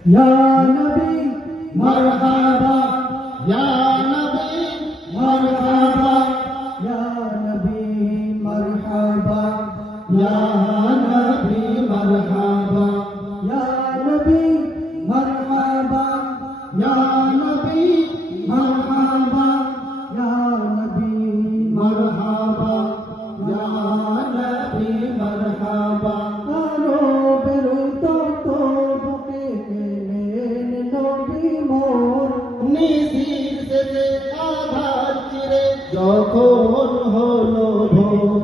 या नबी मरहबा या नबी मरहबा या नबी मरहबा या नबी मरहबा या नबी मरहबा या नबी मरहबा या नबी मरहबा या नबी मरहबा आलो बेरुतो तो बुके केलेन नबी मोर निशिर से आधार चिरे যখন হলো ভোর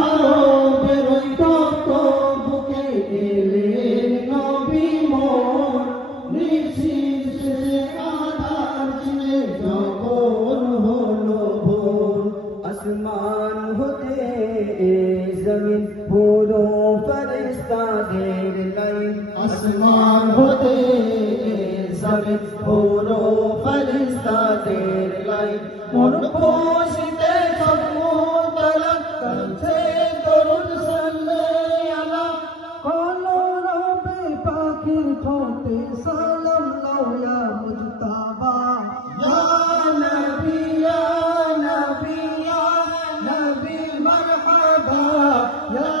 আলো বেরোইতো তো বুকে এলেন নবী মোর নিশির শেষে আধার চিরে যখন হলো ভোর আসমান হতে জমিন পুরো ফেরেশতাদের লাইন আসমান হতে জমিন পুরো ফেরেশতাদের লাইন মোর খুশিতে সমুদরা করছে দরুদ সাল্লাল্লাহু আলা কলো রবে পাখির ঠোঁটে সালাম লাও ইয়া মুজতাবা ইয়া নবী ইয়া নবী ইয়া নবী মারহাবা ইয়া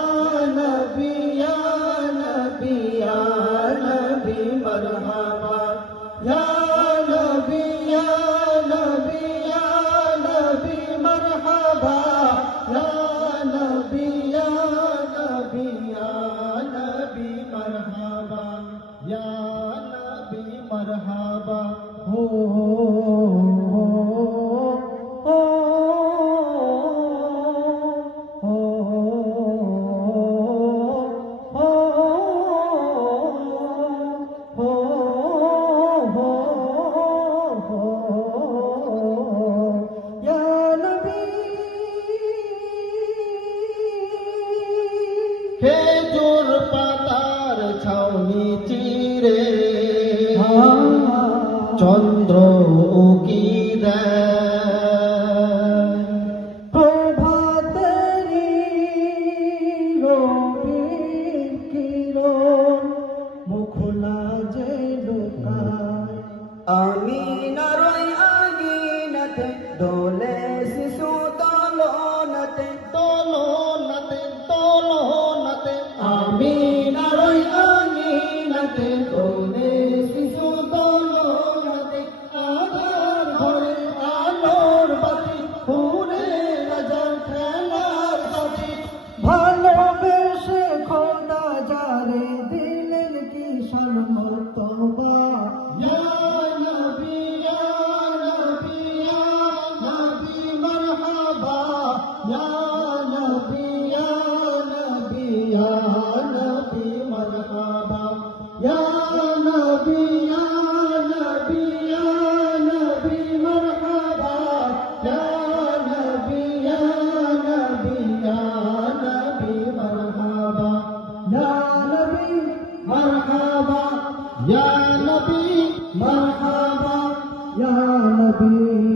নবী ইয়া নবী ইয়া নবী মারহাবা ইয়া নবী ইয়া নবী ইয়া নবী মারহাবা ইয়া নবী ইয়া নবী ইয়া নবী মারহাবা ইয়া নবী মারহাবা হো খেজুর পাতার ছাউনি চিরে চন্দ্র উকি দেয় প্রভাতেরি রবির কিরণ মুখলা যে লুকায় আমিনার আগিনাতে দোলে শিশু দোলনাতে দোলনাতে দোলনাতে আমিনার আগিনাতে দোলে শিশু দোলনাতে আধার ঘরে আলোর বাতি ফুরে রাজা খেলার সাথী ভালোবেসে খোদা যারে দিলেন কি সর্বতবা ইয়া নবী ইয়া নবী ইয়া নবী মারহাবা ইয়া নবী ইয়া নবী ইয়া নবী মারহাবা ইয়া নবী ইয়া নবী ইয়া নবী মারহাবা ইয়া নবী ইয়া নবী ইয়া নবী মারহাবা ইয়া নবী মারহাবা ইয়া নবী মারহাবা ইয়া নবী